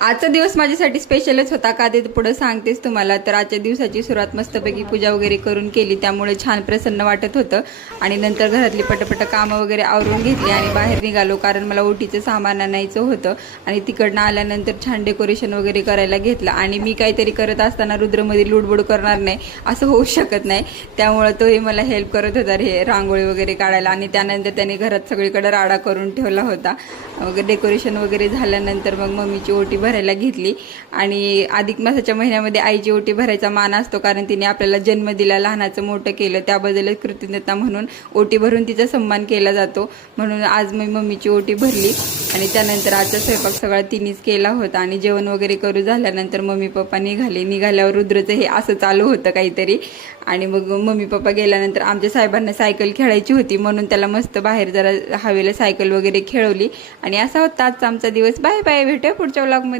आजचा दिवस माझ्यासाठी स्पेशलच होता का ते पुढे सांगतेच तुम्हाला. तर आजच्या दिवसाची सुरुवात मस्तपैकी पूजा वगैरे करून केली, त्यामुळे छान प्रसन्न वाटत होतं. आणि नंतर घरातली पटपट कामं वगैरे आवरून घेतली आणि बाहेर निघालो, कारण मला ओटीचं सामान आणायचं होतं. आणि तिकडनं आल्यानंतर छान डेकोरेशन वगैरे करायला घेतलं. आणि मी काहीतरी करत असताना रुद्रमध्ये लुडबुड करणार नाही असं होऊ शकत नाही, त्यामुळं तोही मला हेल्प करत होता हे रांगोळी वगैरे काढायला. आणि त्यानंतर त्याने घरात सगळीकडे राडा करून ठेवला होता. डेकोरेशन वगैरे झाल्यानंतर मग मम्मीची ओटी भरायला घेतली. आणि अधिक मासाच्या महिन्यामध्ये आईची ओटी भरायचा मान असतो, कारण तिने आपल्याला जन्म दिला, लहानाचं मोठं केलं, त्याबद्दल कृतज्ञता म्हणून ओटी भरून तिचा सन्मान केला जातो. म्हणून आज मी मम्मीची ओटी भरली. आणि त्यानंतर आजचा स्वयंपाक सगळा तिनेच केला होता. आणि जेवण वगैरे करू झाल्यानंतर मम्मी पप्पा निघाल्यावर रुद्रचं हे असं चालू होतं काहीतरी. आणि मग मम्मी पप्पा गेल्यानंतर आमच्या साहेबांना सायकल खेळायची होती, म्हणून त्याला मस्त बाहेर जरा हवेला सायकल वगैरे खेळवली. आणि असा होता आजचा आमचा दिवस. बाय बाय, भेटूया पुढच्या व्लॉगमध्ये.